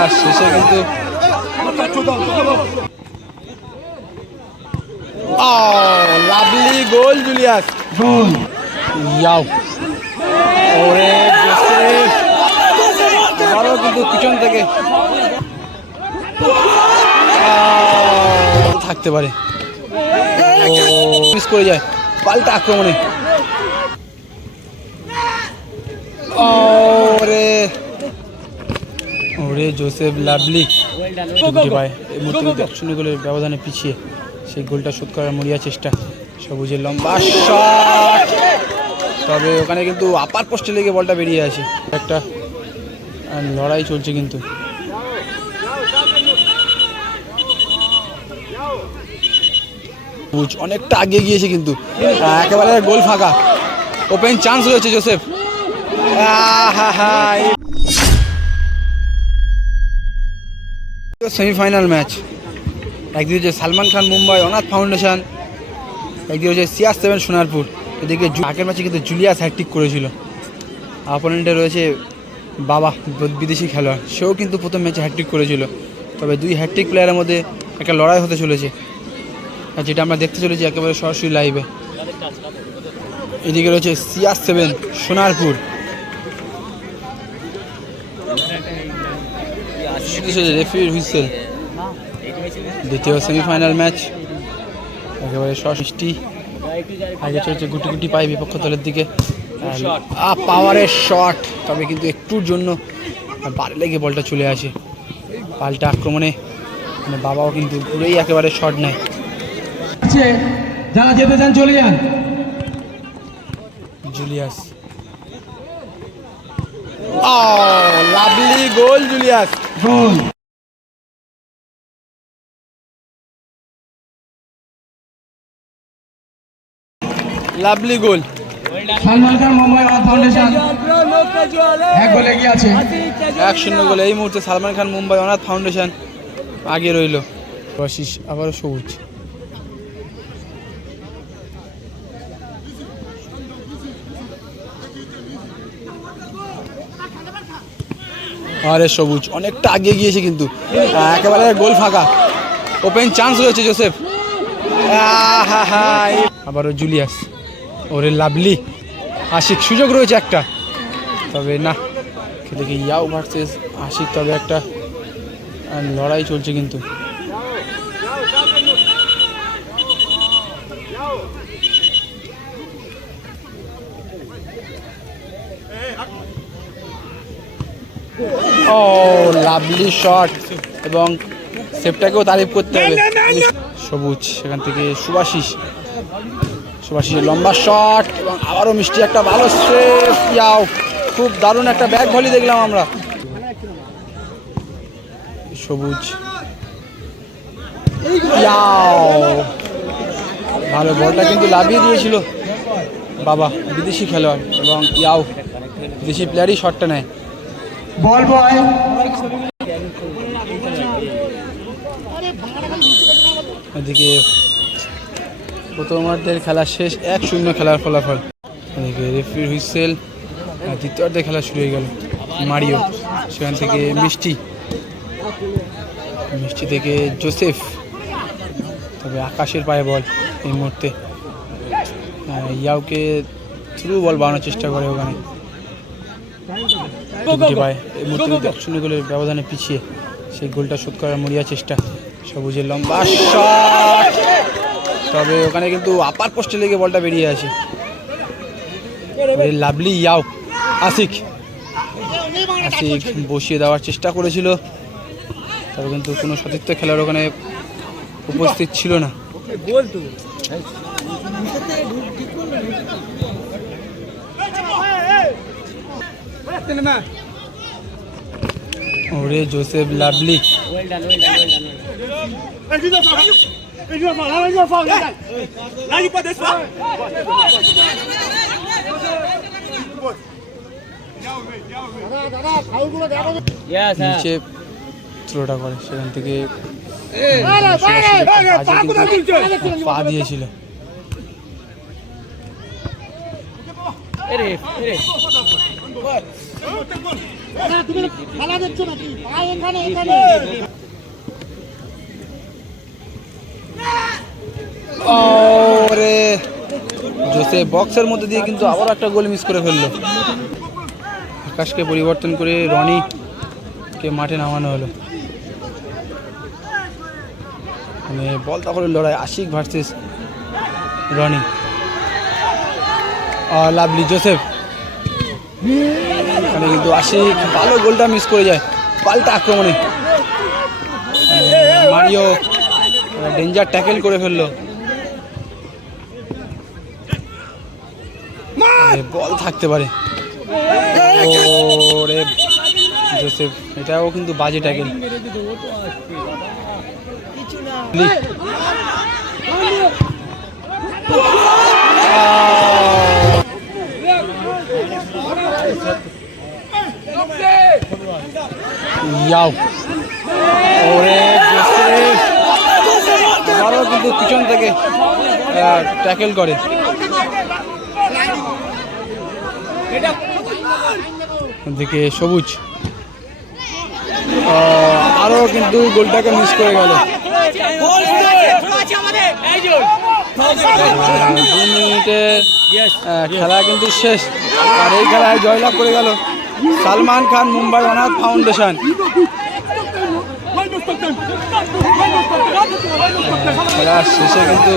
খেলা শেষে কিন্তু লাভলি গোল জুলিয়াস ইয়াও ওরে জোসেফ আবারও কিন্তু পিছন থেকে থাকতে পারে মিস করে যায় পাল্টা আক্রমণে ওরে ওরে জোসেফ লাভলি পায় এই মুহূর্তে 1-0 গোলের ব্যবধানে পিছিয়ে সেই গোলটা শোধ করার মরিয়া চেষ্টা সবুজের লম্বা শট তবে ওখানে কিন্তু আপার পোস্টে লেগে বলটা বেরিয়ে আছে একটা লড়াই চলছে কিন্তু অনেকটা আগে গিয়েছে কিন্তু একেবারে গোল ফাঁকা ওপেন চান্স রয়েছে জোসেফ সেমিফাইনাল ম্যাচ একদিকে হচ্ছে সালমান খান মুম্বাই অনাথ ফাউন্ডেশন একদিকে হচ্ছে CR7 সোনারপুর এদিকে আগের ম্যাচে কিন্তু জুলিয়াস হ্যাটট্রিক করেছিল অপোনেন্টে রয়েছে বাবা বিদেশি খেলোয়াড় সেও কিন্তু প্রথম ম্যাচে হ্যাটট্রিক করেছিল তবে দুই হ্যাটট্রিক প্লেয়ারের মধ্যে একটা লড়াই হতে চলেছে আর যেটা আমরা দেখতে চলেছি একেবারে সরাসরি লাইভে এদিকে রয়েছে CR7 সোনারপুর রেফারির হুইসেল দ্বিতীয় সেমিফাইনাল ম্যাচ একেবারে সৃষ্টি আগে চলছে গুটি গুটি পায় বিপক্ষ দলের দিকে পাওয়ারের শট তবে কিন্তু একটুর জন্য বারে লেগে বলটা চলে আসে পাল্টা আক্রমণে মানে বাবাও কিন্তু ঘুরেই একেবারে শট নেয় যারা যেতে চান চলে যান Julius lovely goal Julius goal lovely goal Salman Khan Mumbai অনাথ ফাউন্ডেশন এক গোলে এগিয়ে আছে 1-0 গোলে এই মুহূর্তে সালমান খান মুম্বাই অনাথ ফাউন্ডেশন আগে রইল বশিস আবারও সবুজ আরে সবুজ অনেকটা আগে গিয়েছে কিন্তু একেবারে গোল ফাঁকা ওপেন চান্স রয়েছে জোসেফ আবারও জুলিয়াস ওরে লাভলি আশিক সুযোগ রয়েছে একটা তবে না দেখি ইয়াও ভার্সেস আশিক তবে একটা লড়াই চলছে কিন্তু লাভলি শট এবং সেফটাকেও তারিফ করতে হবে সবুজ সেখান থেকে সুভাষিসের লম্বা শট এবং আবারও মিষ্টি একটা ভালো সেফ ইয়াও খুব দারুণ একটা ব্যাক ভলি দেখলাম আমরা সবুজ ভালো বলটা কিন্তু লাভিয়ে দিয়েছিল বাবা বিদেশি খেলোয়াড় এবং ইয়াও বিদেশি প্লেয়ারই শটটা নেয় বল বয় এদিকে প্রথমার্ধের খেলা শেষ 1-0 খেলার ফলাফল এদিকে রেফারির হুইসেল দ্বিতীয়ার্ধের খেলা শুরু হয়ে গেল মারিও সেখান থেকে মিষ্টি থেকে জোসেফ তবে আকাশের পায়ে বল এই মুহূর্তে ইয়াওকে থ্রু বল বানানোর চেষ্টা করে ওখানে পায় এই মুহূর্তে 1-0 গোলের ব্যবধানে পিছিয়ে সেই গোলটা শোধ করার মরিয়া চেষ্টা সবুজের লম্বা শট তবে ওখানে কিন্তু আপার পোস্টে লেগে বলটা বেরিয়ে আসে লাভলি ইয়াও আশিক বসিয়ে দেওয়ার চেষ্টা করেছিল তবে কিন্তু কোনো সতীর্থ খেলার ওখানে উপস্থিত ছিল না ওরে জোসেফ লাভলি নিচে থ্রোটা করে সেখান থেকে পা দিয়েছিল ওরে জোসেফ বক্সের মধ্যে দিয়ে কিন্তু আবার একটা গোল মিস করে ফেললো। আকাশকে পরিবর্তন করে রনিকে মাঠে নামানো হলো। মানে বল তখন লড়াই Ashik versus Rony. Lovely Joseph, এখানে কিন্তু আশিক ভালো গোলটা মিস করে যায় পাল্টা আক্রমণে। মারিও ডেঞ্জার ট্যাকেল করে ফেললো। বল থাকতে পারে। ওরে জোসেফ, এটাও কিন্তু বাজে ট্যাকেল। ইয়াও, ওরে জোসেফ আবারও কিন্তু পিছন থেকে ট্যাকেল করে। দিকে সবুজ আরো কিন্তু গোলটাকে মিস করে গেল। 2 মিনিটে খেলা কিন্তু শেষ, আর এই খেলায় জয়লাভ করে গেল সালমান খান মুম্বাই অনাথ ফাউন্ডেশন। খেলা শেষে কিন্তু